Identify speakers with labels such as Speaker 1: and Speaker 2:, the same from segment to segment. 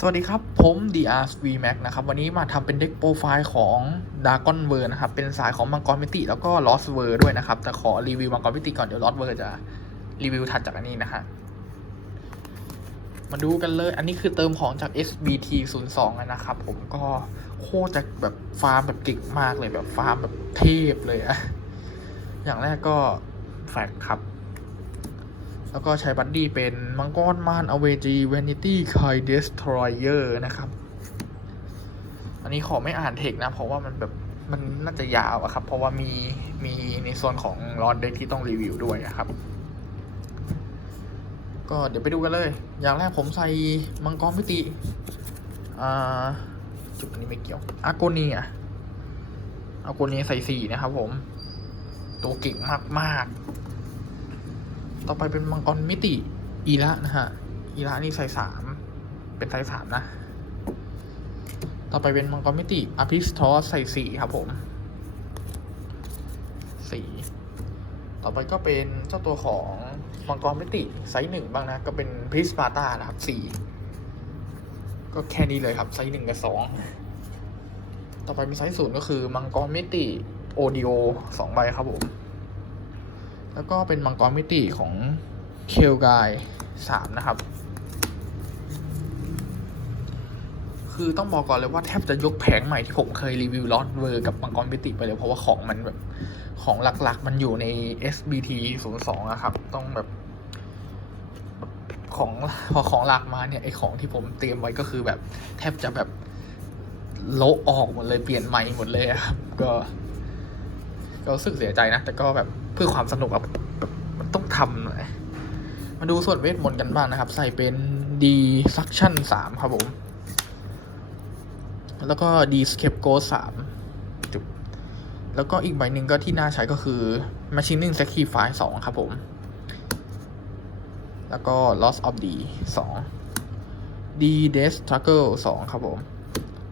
Speaker 1: สวัสดีครับ ผม DR VMAX นะครับ วันนี้มาทำเป็นเด็กโปรไฟล์ของ Dragon v e r นะครับ เป็นสายของมังกรมิติ แล้วก็ Lost v e r ด้วยนะครับ แต่ขอรีวิวมังกรมิติก่อน เดี๋ยว Lost v e r จะรีวิวถัดจากอันนี้นะฮะมาดูกันเลย อันนี้คือเติมของจาก SBT 0 2นะครับ ผมก็โคตรจะแบบฟาร์มแบบเก่งมากเลยแบบฟาร์มแบบเทพเลยอะอย่างแรกก็แฟกครับ แล้วก็ใช้บัดดี้เป็นมังกรมานอเวจีเวนิตี้คายเดสทรอยเออร์นะครับ อันนี้ขอไม่อ่านเทคนะ เพราะว่ามันแบบมันน่าจะยาวอะครับ เพราะว่ามีมีในส่วนของรอนเด็กที่ต้องรีวิวด้วยอะครับ ก็เดี๋ยวไปดูกันเลย อย่างแรกผมใส่มังกรมิติอ่าจุดนนี้ไม่เกี่ยวอาโกเนียอาโกเนียใส่สี่นะครับผม ตัวเก่งมากๆ ต่อไปเป็นมังกรมิติอีระนะฮะอีระนี่ไซส์สามเป็นไซส์สามนะ ต่อไปเป็นมังกรมิติอพิสทอสใส่สี่ครับผมสี่ต่อไปก็เป็นเจ้าตัวของมังกรมิติไซส์หนึ่งบ้างนะ ก็เป็นพิสปาตานะครับสี่ก็แค่นี้เลยครับไซส์หนึ่งกับสองต่อไปเป็นไซส์ศูนย์ก็คือมังกรมิติโอดิโอสองใบครับผม แล้วก็เป็นมังกรมิติของเคลกายสามนะครับ คือต้องบอกก่อนเลยว่าแทบจะยกแผงใหม่ที่ผมเคยรีวิวลอตเวอร์กับมังกรมิติไปเลยเพราะว่าของมันแบบของหลักๆ มันอยู่ใน SBT 0 2อะครับ ต้องแบบของพอของหลักมาเนี่ยไอของที่ผมเตรียมไว้ก็คือแบบแทบจะแบบโละออกหมดเลยเปลี่ยนใหม่หมดเลยครับ ก็ ก็รู้สึกเสียใจนะ แต่ก็แบบ เพื่อความสนุกอะแบมันต้องทำหน่อยมาดูส่วนเวทมนต์กันบ้างนะครับ ใส่เป็น D suction 3ครับผม แล้วก็ D scapegoat 3จุดแล้วก็อีกใบหนึ่งก็ที่น่าใช้ก็คือ machining sacrifice 2ครับผม แล้วก็ loss of D 2 D death struggle 2ครับผม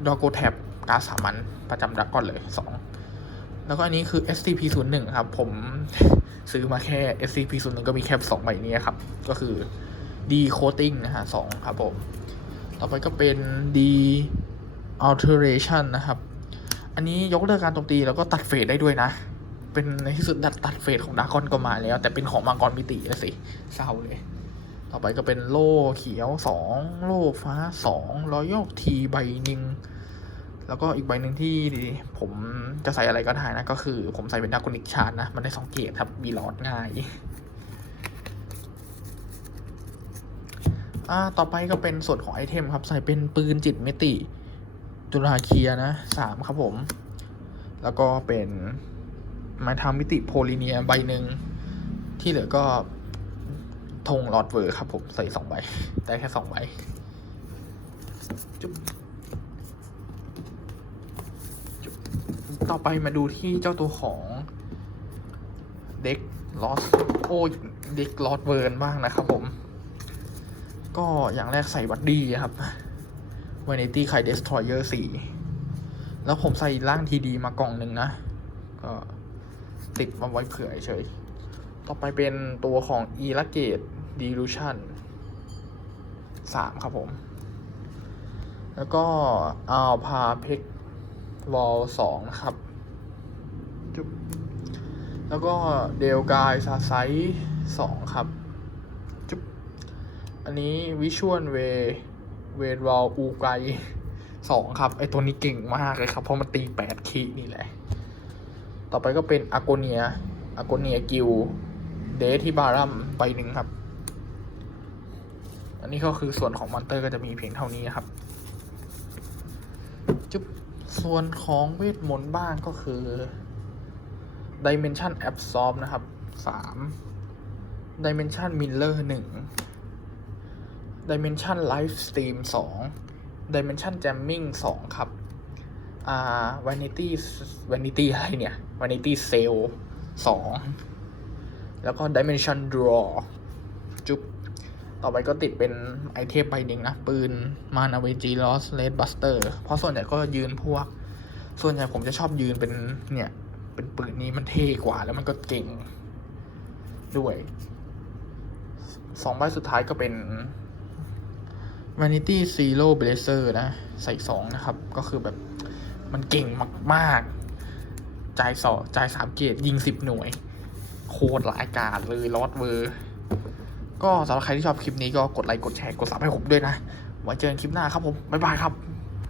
Speaker 1: d o g o tap การสามัญประจำดักก่อนเลย2 แล้วก็อันนี้คือ SCP 0 1ครับ ผมซื้อมาแค่ SCP 0 1ก็มีแค่สองใบนี้ครับ ก็คือ D coating นะฮะสองครับผม ต่อไปก็เป็น D alteration นะครับ อันนี้ยกเลิกการโจมตีแล้วก็ตัดเฟสได้ด้วยนะ เป็นในที่สุดตัดตัดเฟสของดากอนก็มาแล้ว แต่เป็นของมังกรมิติแล้วสิเศร้าเลย ต่อไปก็เป็นโล่เขียวสองโล่ฟ้าสองรอยกทีใบหนึ่ง แล้วก็อีกใบหนึ่งที่ผมจะใส่อะไรก็ได้นะ ก็คือผมใส่เป็นดากุนิกชาร์ดนะ มันได้สองเกตครับบีลอดง่ายอ่าต่อไปก็เป็นส่วนของไอเทมครับ ใส่เป็นปืนจิตมิติจุฬาเคียนะสามครับผม แล้วก็เป็นไม้ทามิติโพลิเนียใบหนึ่งที่เหลือก็ธงลอดเวอร์ครับผมใส่สองใบ ได้แค่สองใบจุ๊บ ต่อไปมาดูที่เจ้าตัวของเด็กลอสโอ้เด็กลอสเวิร์นบ้างนะครับผม ก็อย่างแรกใส่บัดดี้ครับวานิตี้ไคเดสทรอยเออร์สี่แล้วผมใส่ร่างทีดีมากล่องหนึ่งนะ ก็ติดมาไว้เผื่อเฉย ต่อไปเป็นตัวของอีล g เกตดีลูชันสามครับผม แล้วก็อัลพาเพ็ก วอลสองนะครับจุ๊บแล้วก็เดลกายซาไซสองครับจุ๊บอันนี้วิชวลเวเวดวอลอูไกสองครับ ไอตัวนี้เก่งมากเลยครับ เพราะมันตีแปดคีนี่แหละ ต่อไปก็เป็นอ g โกเนียอ g โกเนียกิลเดที่บารัมไปหนึ่งครับ อันนี้ก็คือส่วนของมอนเตอร์ก็จะมีเพียงเท่านี้ครับ จุ๊บ ส่วนของเวทมนต์บ้างก็คือ Dimension Absorb นะครับสาม Dimension Miller หนึ่ง Dimension Live Stream สอง Dimension Jamming สองครับ อ่า Vanity Vanity อะไรเนี่ย Vanity Sale สองแล้วก็ Dimension Draw ต่อไปก็ติดเป็นไอเทมใบหนึ่งนะ ปืนมานาเวจีลอสเลดบัสเตอร์เพราะส่วนใหญ่ก็ยืนพวก ส่วนใหญ่ผมจะชอบยืนเป็นเนี่ย เป็นปืนนี้มันเท่กว่าแล้วมันก็เก่งด้วยสองใบสุดท้ายก็เป็น Vanity Zero Blazer นะ ใส่สองนะครับ ก็คือแบบมันเก่งมาก ๆ จ่ายสอจ่ายสามเกตยิงสิบหน่วย โคตรหลายการเลยลอดเวอร์ ก็สำหรับใครที่ชอบคลิปนี้ก็กดไลค์กดแชร์กดซับให้ผมด้วยนะไว้เจอกันคลิปหน้าครับผมบ๊ายบายครับ